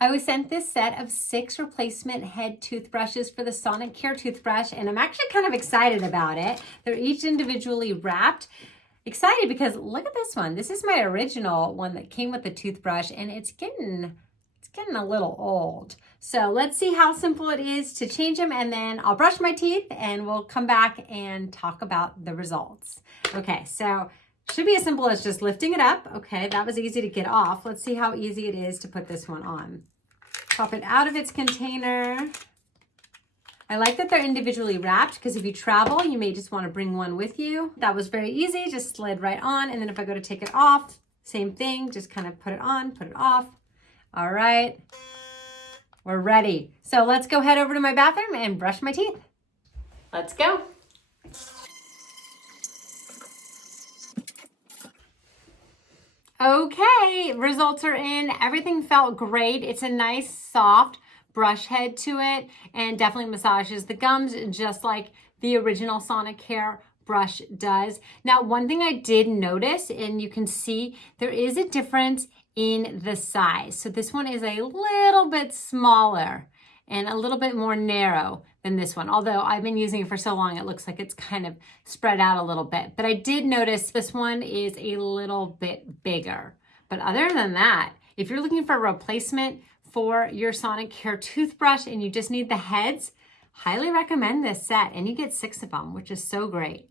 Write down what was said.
I was sent this set of 6 replacement head toothbrushes for the Sonicare toothbrush, and I'm actually kind of excited about it. They're each individually wrapped. Excited because look at this one. This is my original one that came with the toothbrush, and it's getting a little old. So let's see how simple it is to change them, and then I'll brush my teeth and we'll come back and talk about the results. Okay, so should be as simple as just lifting it up. Okay, that was easy to get off. Let's see how easy it is to put this one on. Pop it out of its container. I like that they're individually wrapped because if you travel, you may just want to bring one with you. That was very easy, just slid right on. And then if I go to take it off, same thing, just kind of put it on, put it off. All right, we're ready. So let's go head over to my bathroom and brush my teeth. Let's go. Okay, results are in. Everything felt great. It's a nice soft brush head to it and definitely massages the gums just like the original Sonicare brush does. Now, one thing I did notice, and you can see there is a difference in the size. So this one is a little bit smaller and a little bit more narrow than this one. Although I've been using it for so long, it looks like it's kind of spread out a little bit. But I did notice this one is a little bit bigger. But other than that, if you're looking for a replacement for your Sonicare toothbrush and you just need the heads, highly recommend this set. And you get 6 of them, which is so great.